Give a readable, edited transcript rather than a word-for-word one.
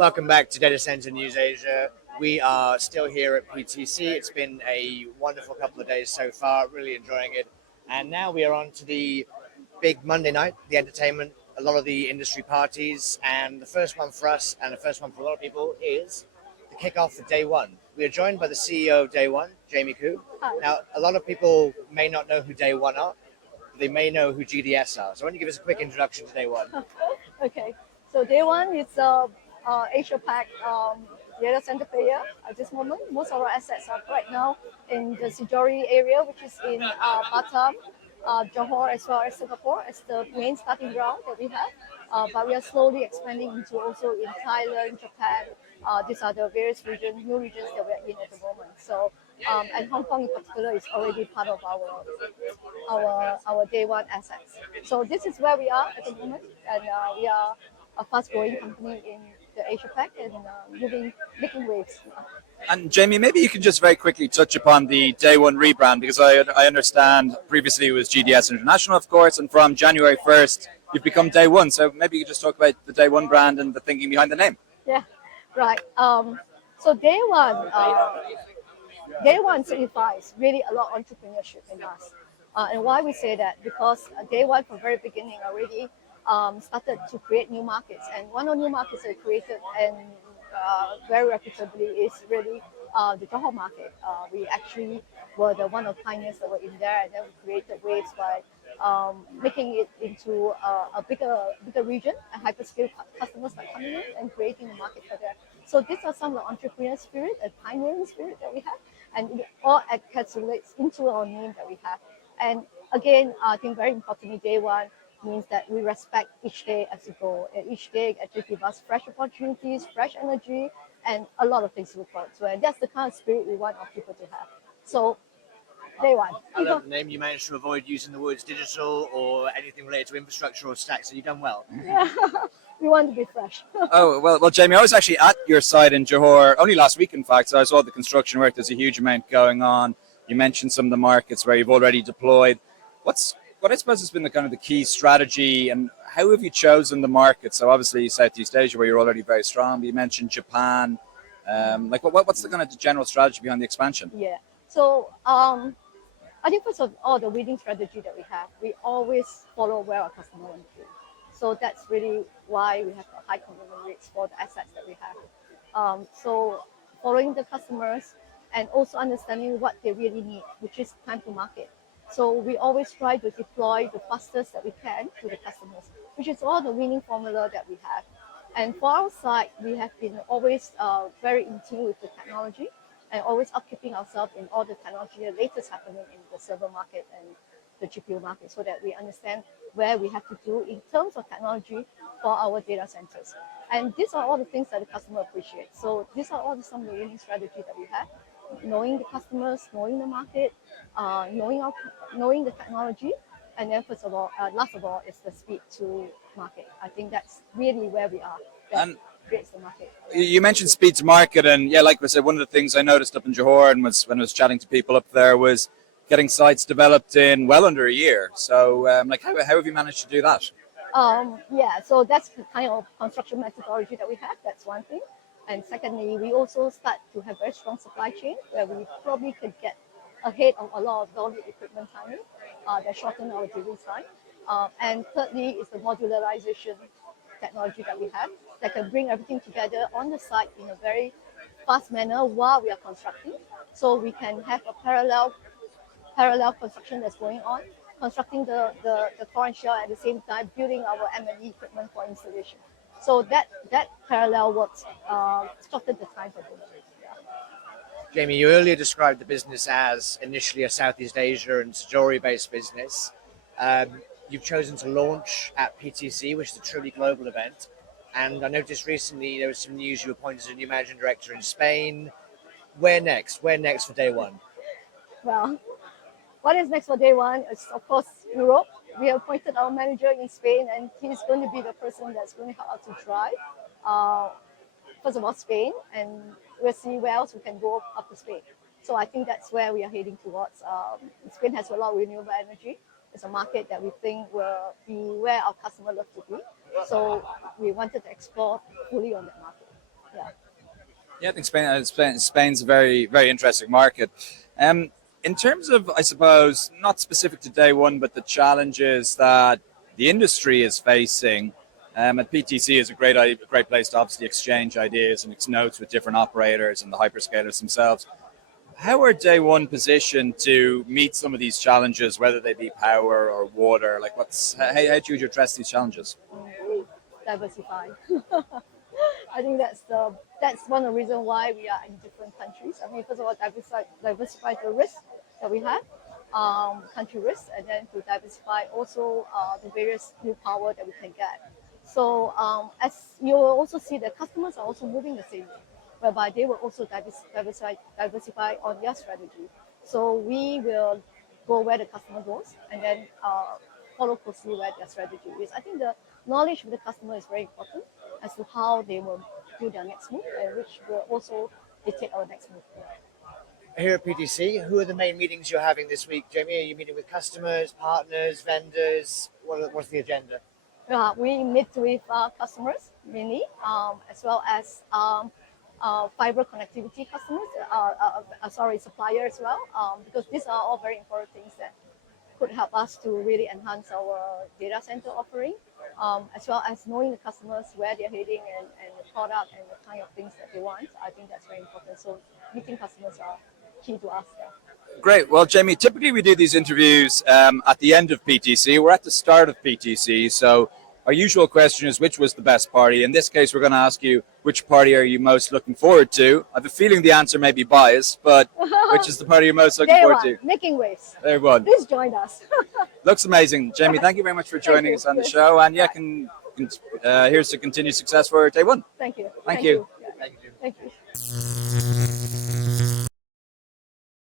Welcome back to Data Center News Asia. We are still here at PTC. It's been a wonderful couple of days so far, really enjoying it. And now we are on to the big Monday night, the entertainment, a lot of the industry parties. And the first one for us, and the first one for a lot of people, is the kickoff for Day One. We are joined by the CEO of Day One, Jamie Khoo. Hi. Now, a lot of people may not know who Day One are. They may know who GDS are. So why don't you give us a quick introduction to Day One? Okay, so DayOne is Asia Pac data center player at this moment. Most of our assets are right now in the SIJORI area, which is in Batam, Johor, as well as Singapore, as the main starting ground that we have. But we are slowly expanding into also in Thailand, Japan. These are the various regions, new regions that we are in at the moment. So, and Hong Kong in particular is already part of our Day One assets. So this is where we are at the moment, and we are a fast-growing company in the Asia Pac and making waves. And Jamie, maybe you can just very quickly touch upon the Day One rebrand, because I understand previously it was GDS International, of course, and from January 1st you've become Day One. So maybe you could just talk about the Day One brand and the thinking behind the name. Yeah, right. So Day One signifies really a lot of entrepreneurship in us. And why we say that? Because Day One from very beginning already started to create new markets. And one of the new markets that we created and very reputably is really the Johor market. We actually were one of the pioneers that were in there, and then we created waves by making it into a bigger region, and hyperscale customers are coming in and creating the market for there. So these are some of the entrepreneur spirit and pioneering spirit that we have, and it all encapsulates into our name that we have. And again, I think very importantly, Day One means that we respect each day as we go. And each day actually gives us fresh opportunities, fresh energy, and a lot of things to look forward to. And that's the kind of spirit we want our people to have. So, Day One. I love the name. You managed to avoid using the words digital or anything related to infrastructure or stack, so you've done well. Yeah, we want to be fresh. Oh, well, Jamie, I was actually at your site in Johor only last week, in fact, so I saw the construction work. There's a huge amount going on. You mentioned some of the markets where you've already deployed. What I suppose has been the kind of the key strategy, and how have you chosen the market? So obviously Southeast Asia, where you're already very strong. But you mentioned Japan. What's the kind of the general strategy behind the expansion? Yeah. So I think first of all, the winning strategy that we have, we always follow where our customer wants to. So that's really why we have a high conversion rates for the assets that we have. So following the customers and also understanding what they really need, which is time to market. So we always try to deploy the fastest that we can to the customers, which is all the winning formula that we have. And for our side, we have been always very in tune with the technology and always upkeeping ourselves in all the technology, the latest happening in the server market and the GPU market, so that we understand where we have to do in terms of technology for our data centers. And these are all the things that the customer appreciates. So these are all some of the winning strategy that we have. Knowing the customers, knowing the market, knowing the technology, and then last of all, is the speed to market. I think that's really where we are. That creates the market. You mentioned speed to market, and yeah, like I said, one of the things I noticed up in Johor and when I was chatting to people up there was getting sites developed in well under a year. So, how have you managed to do that? Yeah, so that's the kind of construction methodology that we have. That's one thing. And secondly, we also start to have very strong supply chain where we probably could get ahead of a lot of dollar equipment timing that shorten our delivery time. And thirdly is the modularization technology that we have that can bring everything together on the site in a very fast manner while we are constructing. So we can have a parallel construction that's going on, constructing the core and shell at the same time, building our M&E equipment for installation. So that parallel works, shortened the time for delivery. Yeah. Jamie, you earlier described the business as initially a Southeast Asia and SIJORI-based business. You've chosen to launch at PTC, which is a truly global event. And I noticed recently there was some news you appointed as a new managing director in Spain. Where next? Where next for Day One? Well, what is next for Day One is, of course, Europe. We appointed our manager in Spain, and he's going to be the person that's going to help us to drive. First of all, Spain, and we'll see where else we can go up to Spain. So I think that's where we are heading towards. Spain has a lot of renewable energy. It's a market that we think will be where our customers love to be. So we wanted to explore fully on that market. Yeah. Yeah, I think Spain's a very, very interesting market. In terms of, I suppose, not specific to day one, but the challenges that the industry is facing, at PTC is a great place to obviously exchange ideas and notes with different operators and the hyperscalers themselves. How are day one positioned to meet some of these challenges, whether they be power or water? Like, how do you address these challenges? Diversify. I think that's one of the reasons why we are in different countries. I mean, first of all, diversify the risk that we have, country risk, and then to diversify also the various new power that we can get. So as you will also see, the customers are also moving the same way, whereby they will also diversify on their strategy. So we will go where the customer goes, and then follow closely where their strategy is. I think the knowledge of the customer is very important as to how they will do their next move, and which will also dictate our next move. Here at PTC, who are the main meetings you're having this week, Jamie? Are you meeting with customers, partners, vendors? What's the agenda? We meet with customers mainly, as well as fiber connectivity customers, suppliers as well, because these are all very important things that could help us to really enhance our data center offering, as well as knowing the customers, where they're heading, and the product and the kind of things that they want. I think that's very important. So meeting customers are key to us. Yeah. Great. Well, Jamie, typically we do these interviews at the end of PTC. We're at the start of PTC, so our usual question is which was the best party. In this case, we're going to ask you which party are you most looking forward to. I have a feeling the answer may be biased, but which is the party you're most looking forward to? Making waves. Day one. Please join us. Looks amazing. Jamie, thank you very much for joining us on the show. And yeah, here's to continued success for day one. Thank you. Thank you. Yeah. Thank you.